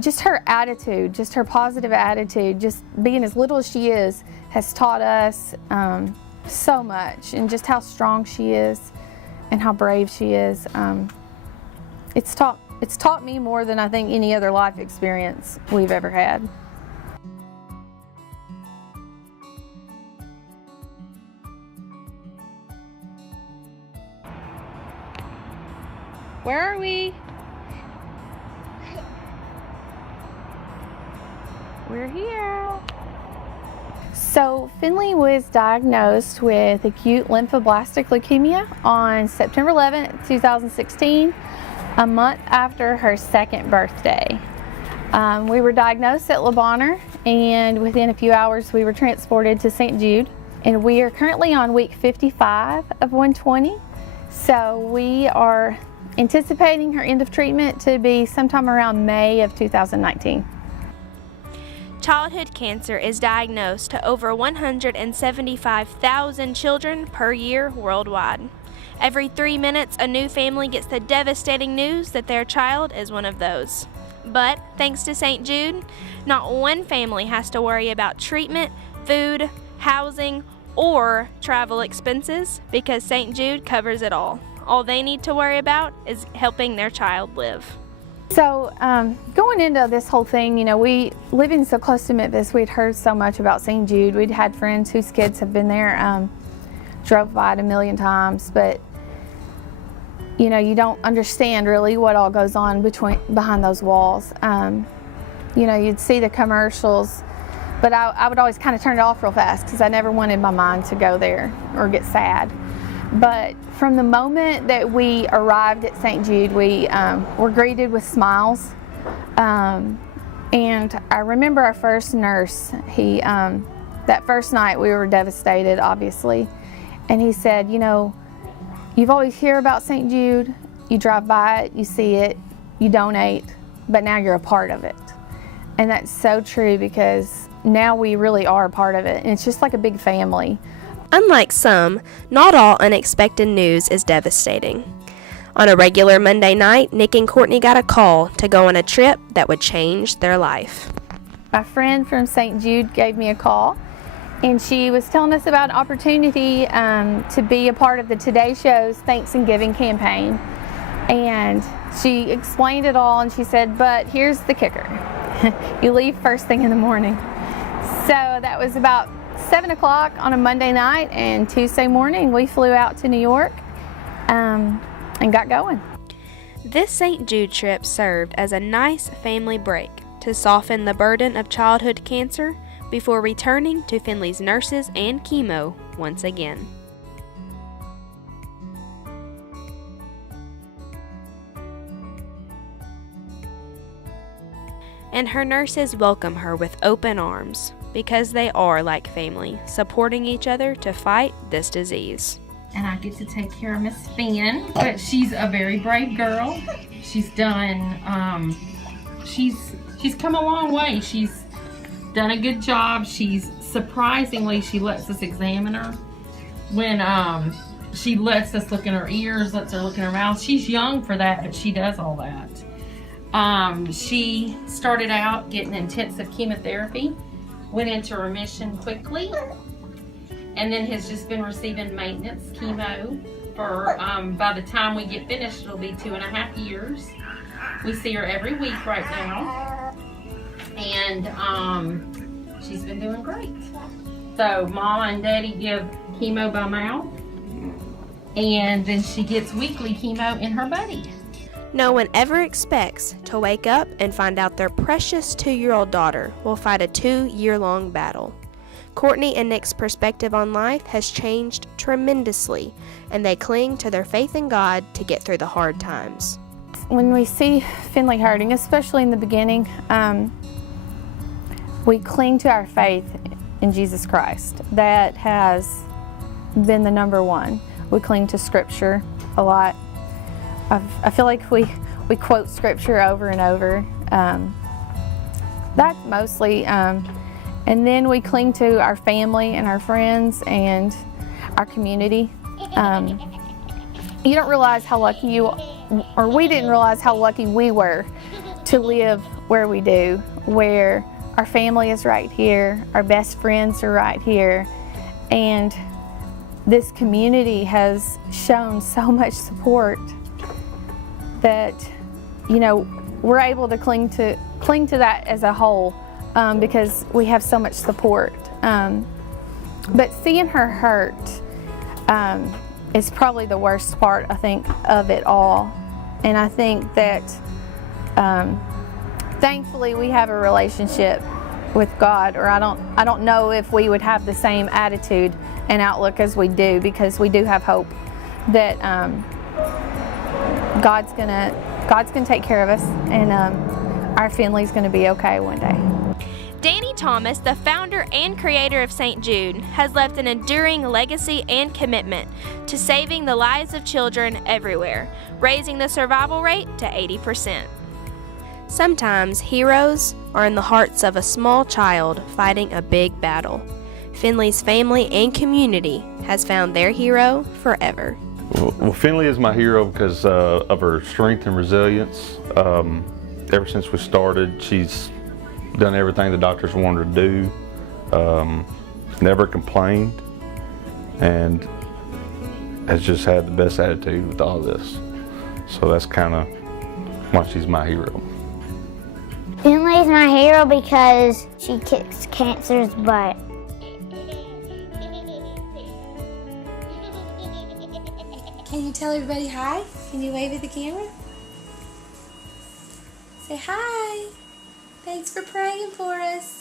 just her attitude, just her positive attitude, just being as little as she is, has taught us so much, and just how strong she is and how brave she is. It's taught me more than I think any other life experience we've ever had. Where are we? We're here. So Finley was diagnosed with acute lymphoblastic leukemia on September 11th, 2016, a month after her second birthday. We were diagnosed at Le Bonheur, and within a few hours we were transported to St. Jude. And we are currently on week 55 of 120. So we are anticipating her end of treatment to be sometime around May of 2019. Childhood cancer is diagnosed to over 175,000 children per year worldwide. Every 3 minutes, a new family gets the devastating news that their child is one of those. But thanks to St. Jude, not one family has to worry about treatment, food, housing, or travel expenses, because St. Jude covers it all. All they need to worry about is helping their child live. So going into this whole thing, you know, we living so close to Memphis, we'd heard so much about St. Jude. We'd had friends whose kids have been there, drove by it a million times, but you know, you don't understand really what all goes on behind those walls. You know, you'd see the commercials, but I would always kind of turn it off real fast because I never wanted my mind to go there or get sad. But from the moment that we arrived at St. Jude, we were greeted with smiles. And I remember our first nurse, that first night we were devastated, obviously. And he said, you know, you've always heard about St. Jude, you drive by it, you see it, you donate, but now you're a part of it. And that's so true, because now we really are a part of it. And it's just like a big family. Unlike some, not all unexpected news is devastating. On a regular Monday night, Nick and Courtney got a call to go on a trip that would change their life. My friend from St. Jude gave me a call, and she was telling us about an opportunity to be a part of the Today Show's Thanks and Giving campaign. And she explained it all, and she said, but here's the kicker. You leave first thing in the morning. So that was about 7 o'clock on a Monday night, and Tuesday morning we flew out to New York and got going. This St. Jude trip served as a nice family break to soften the burden of childhood cancer before returning to Finley's nurses and chemo once again. And her nurses welcome her with open arms, because they are like family, supporting each other to fight this disease. And I get to take care of Miss Finn, but she's a very brave girl. She's done, she's come a long way. She's done a good job. She's surprisingly, she lets us examine her. When she lets us look in her ears, lets her look in her mouth. She's young for that, but she does all that. She started out getting intensive chemotherapy, went into remission quickly, and then has just been receiving maintenance chemo for, by the time we get finished, it'll be 2.5 years. We see her every week right now, and she's been doing great. So Mama and Daddy give chemo by mouth, and then she gets weekly chemo in her buddy. No one ever expects to wake up and find out their precious 2-year-old daughter will fight a 2-year-long battle. Courtney and Nick's perspective on life has changed tremendously, and they cling to their faith in God to get through the hard times. When we see Finley hurting, especially in the beginning, we cling to our faith in Jesus Christ. That has been the number one. We cling to Scripture a lot. I feel like we quote Scripture over and over. That mostly. And then we cling to our family and our friends and our community. You don't realize how lucky you, or we didn't realize how lucky we were to live where we do, where our family is right here, our best friends are right here, and this community has shown so much support that, you know, we're able to cling to that as a whole because we have so much support. But seeing her hurt is probably the worst part, I think, of it all. And I think that thankfully we have a relationship with God, or I don't know if we would have the same attitude and outlook as we do, because we do have hope that God's gonna take care of us, and our family's gonna be okay one day. Danny Thomas, the founder and creator of St. Jude, has left an enduring legacy and commitment to saving the lives of children everywhere, raising the survival rate to 80%. Sometimes heroes are in the hearts of a small child fighting a big battle. Finley's family and community has found their hero forever. Well, Finley is my hero because of her strength and resilience. Ever since we started, she's done everything the doctors wanted her to do, never complained, and has just had the best attitude with all this. So that's kind of why she's my hero. Finley's my hero because she kicks cancer's butt. Can you tell everybody hi? Can you wave at the camera? Say hi. Thanks for praying for us.